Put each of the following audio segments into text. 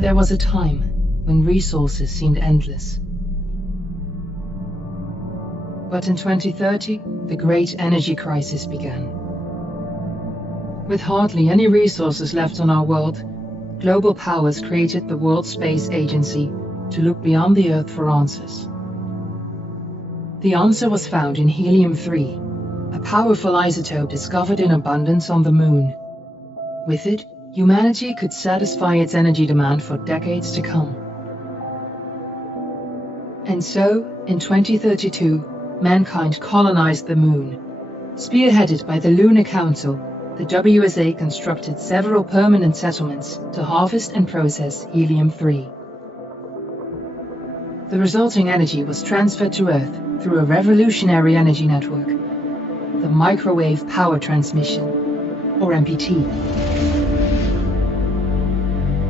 There was a time when resources seemed endless. But in 2030, the great energy crisis began. With hardly any resources left on our world, global powers created the World Space Agency to look beyond the Earth for answers. The answer was found in helium-3, a powerful isotope discovered in abundance on the Moon. With it, humanity could satisfy its energy demand for decades to come. And so, in 2032, mankind colonized the Moon. Spearheaded by the Lunar Council, the WSA constructed several permanent settlements to harvest and process helium-3. The resulting energy was transferred to Earth through a revolutionary energy network, the Microwave Power Transmission, or MPT.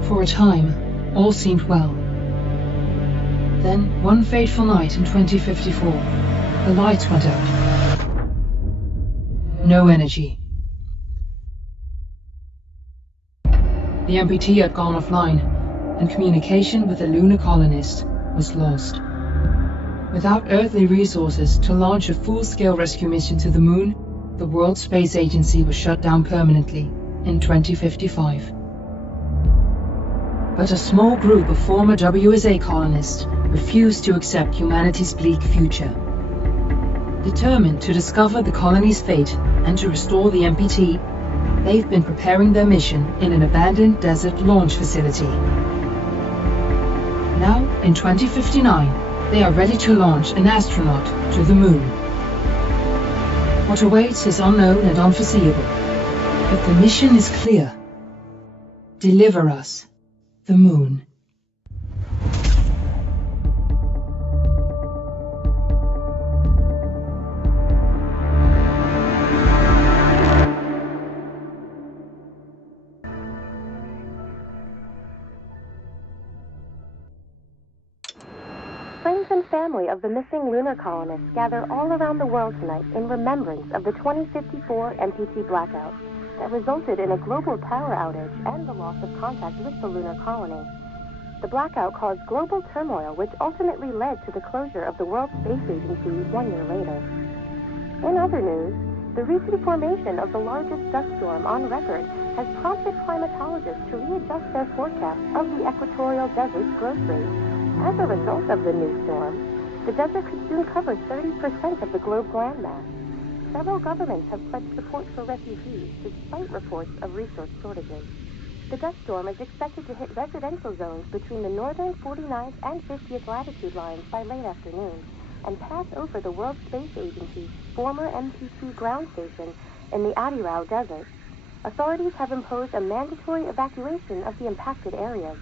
For a time, all seemed well. Then, one fateful night in 2054, the lights went out. No energy. The MPT had gone offline, and communication with the lunar colonist was lost. Without earthly resources to launch a full-scale rescue mission to the Moon, the World Space Agency was shut down permanently in 2055. But a small group of former WSA colonists refused to accept humanity's bleak future. Determined to discover the colony's fate and to restore the MPT, they've been preparing their mission in an abandoned desert launch facility. Now, in 2059, they are ready to launch an astronaut to the Moon. What awaits is unknown and unforeseeable, but the mission is clear. Deliver us the Moon. Friends and family of the missing lunar colonists gather all around the world tonight in remembrance of the 2054 MPT blackout that resulted in a global power outage and the loss of contact with the lunar colony. The blackout caused global turmoil, which ultimately led to the closure of the World Space Agency 1 year later. In other news, the recent formation of the largest dust storm on record has prompted climatologists to readjust their forecasts of the equatorial desert's growth rate. As a result of the new storm, the desert could soon cover 30% of the globe's landmass. Several governments have pledged support for refugees, despite reports of resource shortages. The dust storm is expected to hit residential zones between the northern 49th and 50th latitude lines by late afternoon, and pass over the World Space Agency's former MPT ground station in the Adirau Desert. Authorities have imposed a mandatory evacuation of the impacted areas.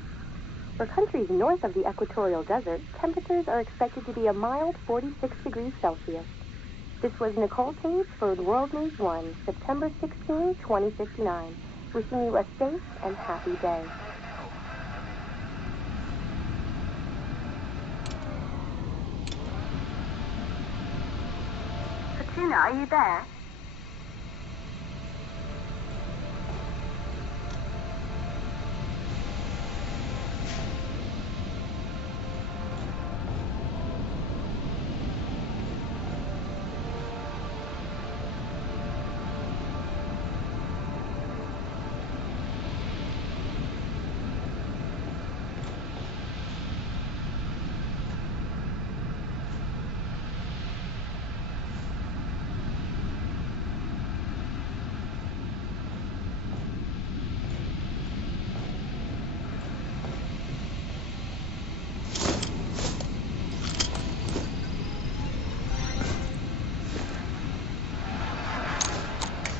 For countries north of the equatorial desert, temperatures are expected to be a mild 46 degrees Celsius. This was Nicole Taves for World News 1, September 16, 2059. Wishing you a safe and happy day. Katrina, are you there?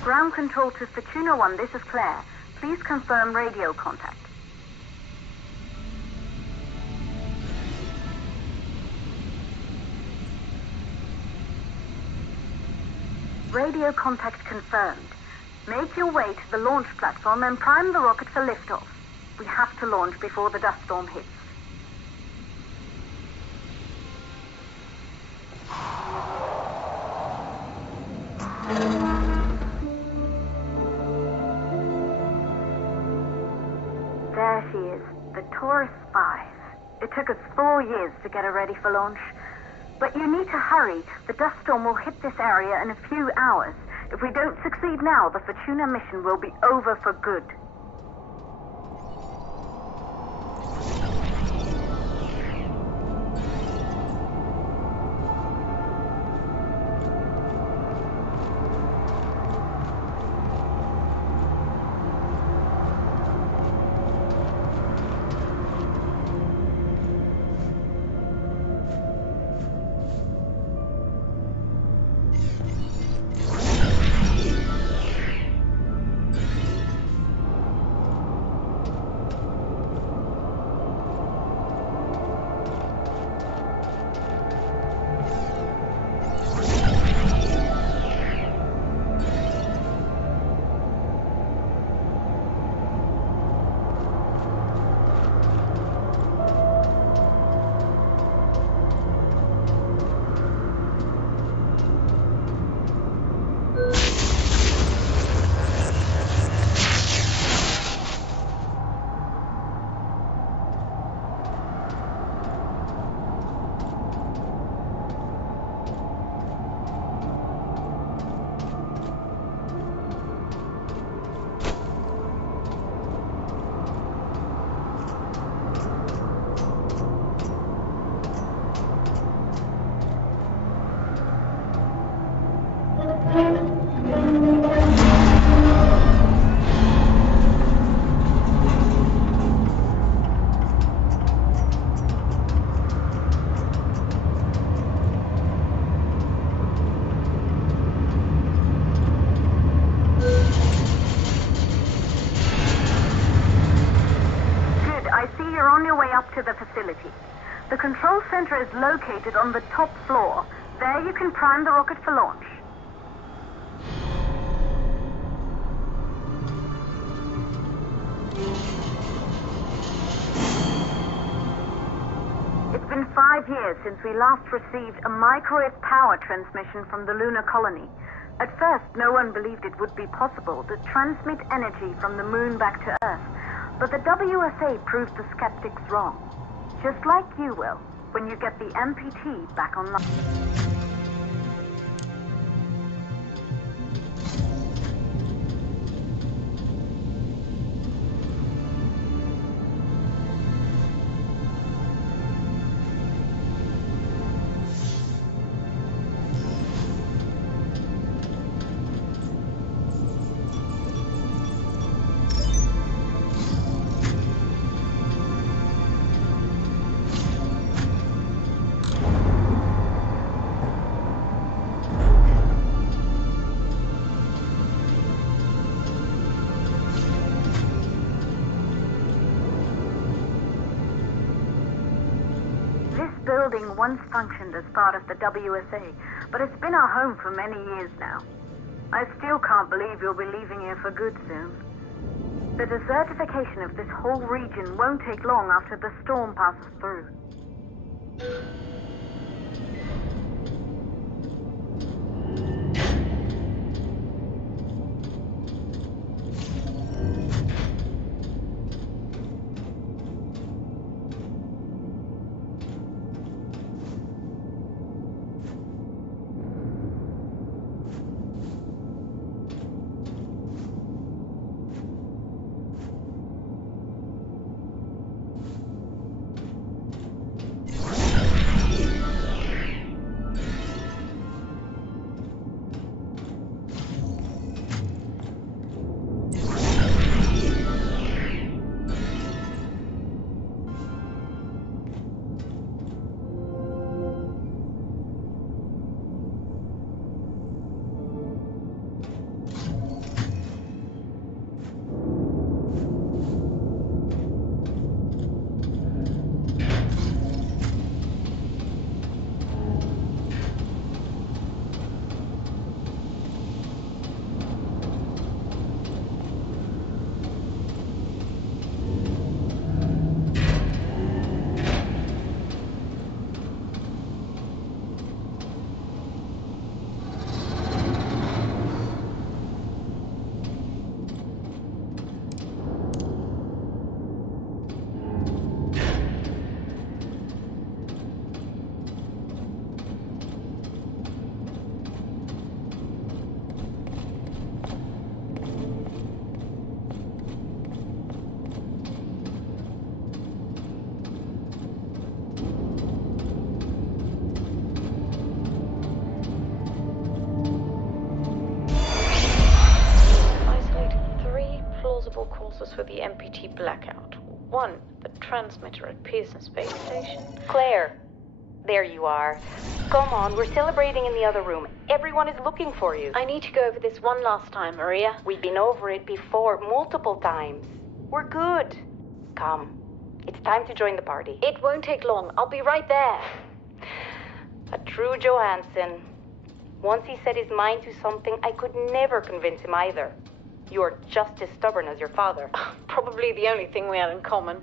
Ground control to Fortuna 1, this is Claire. Please confirm radio contact. Radio contact confirmed. Make your way to the launch platform and prime the rocket for liftoff. We have to launch before the dust storm hits. There she is, the tourist spies. It took us 4 years to get her ready for launch. But you need to hurry. The dust storm will hit this area in a few hours. If we don't succeed now, the Fortuna mission will be over for good. To the facility. The control center is located on the top floor. There you can prime the rocket for launch. It's been 5 years since we last received a microwave power transmission from the lunar colony. At first, no one believed it would be possible to transmit energy from the moon back to Earth. But the WSA proved the skeptics wrong. Just like you will, when you get the MPT back online. Building once functioned as part of the WSA, but it's been our home for many years now. I still can't believe you'll be leaving here for good soon. The desertification of this whole region won't take long after the storm passes through. resources for the MPT blackout. One, the transmitter at Pearson Space Station. Claire, there you are. Come on, we're celebrating in the other room. Everyone is looking for you. I need to go over this one last time, Maria. We've been over it before, multiple times. We're good. Come. It's time to join the party. It won't take long. I'll be right there. A true Johansson. Once he set his mind to something, I could never convince him either. You're just as stubborn as your father. Probably the only thing we had in common.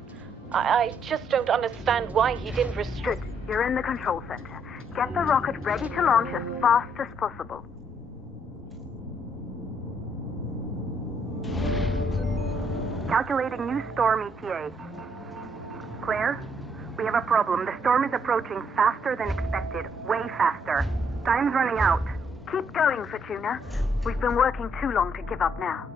I just don't understand why he didn't restrict... You're in the control center. Get the rocket ready to launch as fast as possible. Calculating new storm ETA. Claire, we have a problem. The storm is approaching faster than expected. Way faster. Time's running out. Keep going, Fortuna. We've been working too long to give up now.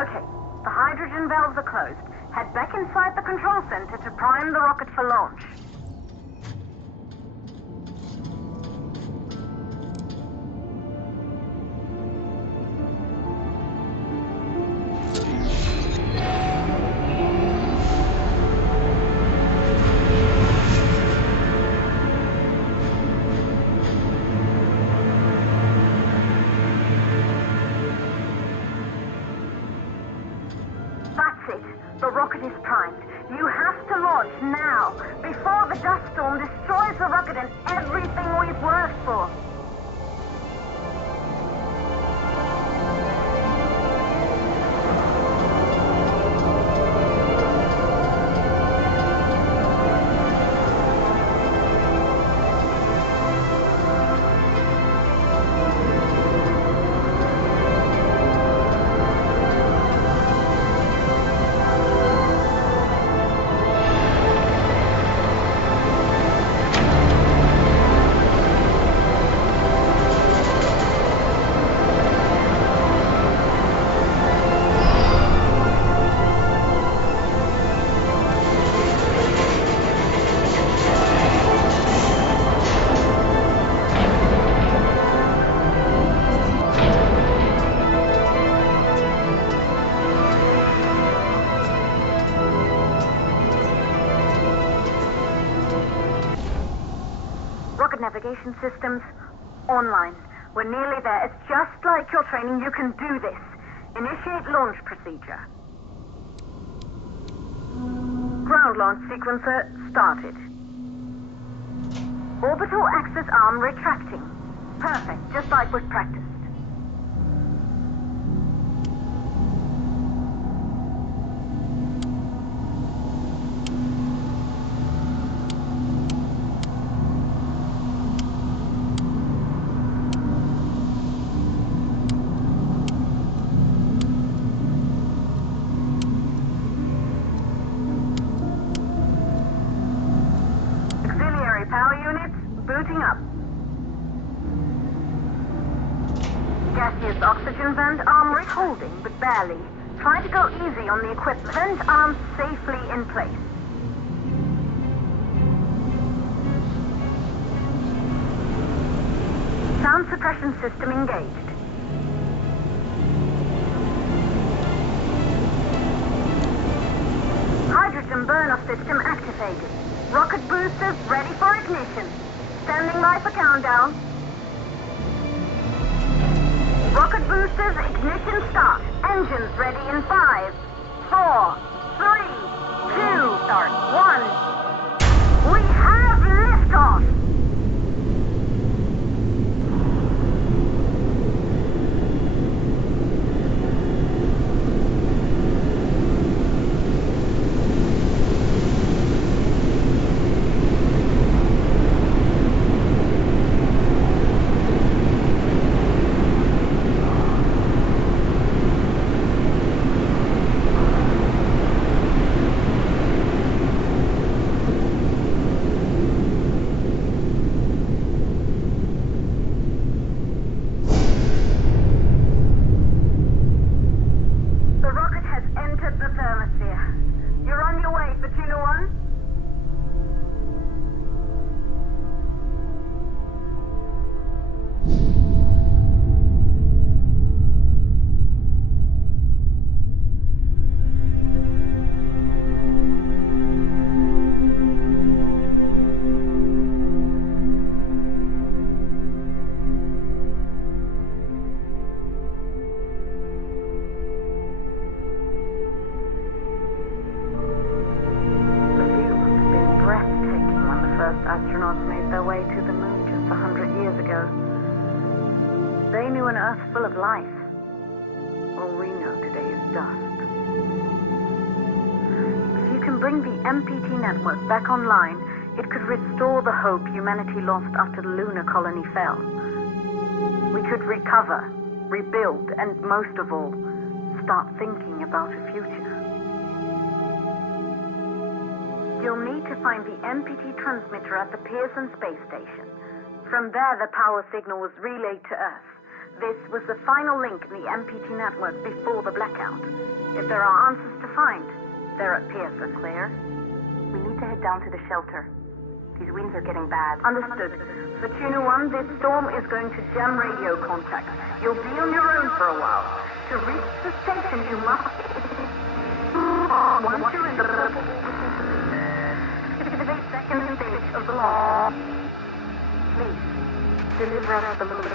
Okay, the hydrogen valves are closed. Head back inside the control center to prime the rocket for launch. That's it. The rocket is primed. You have to launch now, before the dust storm destroys the rocket and everything we've worked for. navigation systems online. We're nearly there. It's just like your training. You can do this. Initiate launch procedure. Ground launch sequencer started. Orbital axis arm retracting. Perfect, just like we've practiced. Power units booting up. Gaseous oxygen vent arm holding, but barely. Try to go easy on the equipment. Vent arms safely in place. Sound suppression system engaged. Hydrogen burn-off system activated. Rocket boosters ready for ignition. Standing by for countdown. Rocket boosters ignition start. Engines ready in 5, 4, 3, 2, start, 1. We have liftoff! Astronauts made their way to the moon just 100 years ago. They knew an Earth full of life. All we know today is dust. If you can bring the MPT network back online, it could restore the hope humanity lost after the lunar colony fell. We could recover, rebuild, and most of all, start thinking about a future. You'll need to find the MPT transmitter at the Pearson space station. From there, the power signal was relayed to Earth. This was the final link in the MPT network before the blackout. If there are answers to find, they're at Pearson. Claire, we need to head down to the shelter. These winds are getting bad. Understood. Fortuna 1, this storm is going to jam radio contact. You'll be on your own for a while. To reach the station, you must... Once you're in the purple... The second stage of the law. Please, deliver us the moon.